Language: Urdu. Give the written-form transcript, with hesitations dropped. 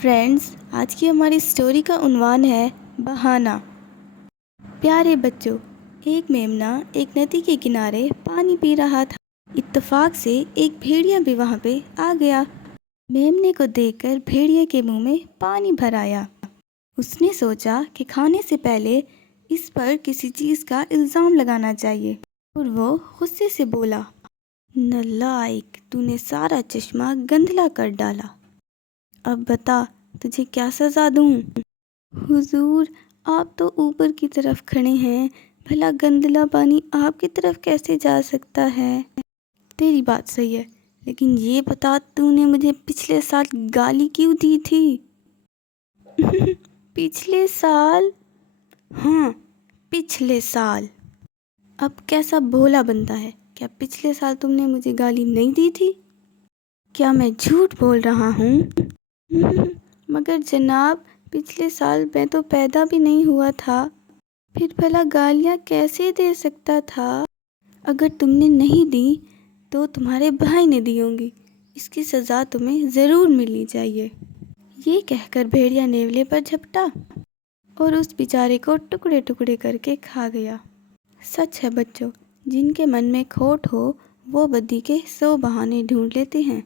فرینڈز، آج کی ہماری سٹوری کا عنوان ہے بہانہ۔ پیارے بچوں، ایک میمنہ ایک ندی کے کنارے پانی پی رہا تھا۔ اتفاق سے ایک بھیڑیا بھی وہاں پہ آ گیا۔ میمنے کو دیکھ کر بھیڑیا کے منہ میں پانی بھر آیا۔ اس نے سوچا کہ کھانے سے پہلے اس پر کسی چیز کا الزام لگانا چاہیے، اور وہ غصے سے بولا، نالائق، تو نے سارا چشمہ گندلا کر ڈالا۔ اب بتا تجھے کیا سزا دوں؟ حضور، آپ تو اوپر کی طرف کھڑے ہیں، بھلا گندلا پانی آپ کی طرف کیسے جا سکتا ہے؟ تیری بات صحیح ہے، لیکن یہ بتا تو نے مجھے پچھلے سال گالی کیوں دی تھی؟ پچھلے سال؟ ہاں، پچھلے سال۔ اب کیسا بھولا بنتا ہے، کیا پچھلے سال تم نے مجھے گالی نہیں دی تھی؟ کیا میں جھوٹ بول رہا ہوں؟ مگر جناب، پچھلے سال میں تو پیدا بھی نہیں ہوا تھا، پھر بھلا گالیاں کیسے دے سکتا تھا؟ اگر تم نے نہیں دی تو تمہارے بھائی نے دی ہوں گی، اس کی سزا تمہیں ضرور ملنی چاہیے۔ یہ کہہ کر بھیڑیا نیولے پر جھپٹا اور اس بیچارے کو ٹکڑے ٹکڑے کر کے کھا گیا۔ سچ ہے بچوں، جن کے من میں کھوٹ ہو وہ بدی کے 100 بہانے ڈھونڈ لیتے ہیں۔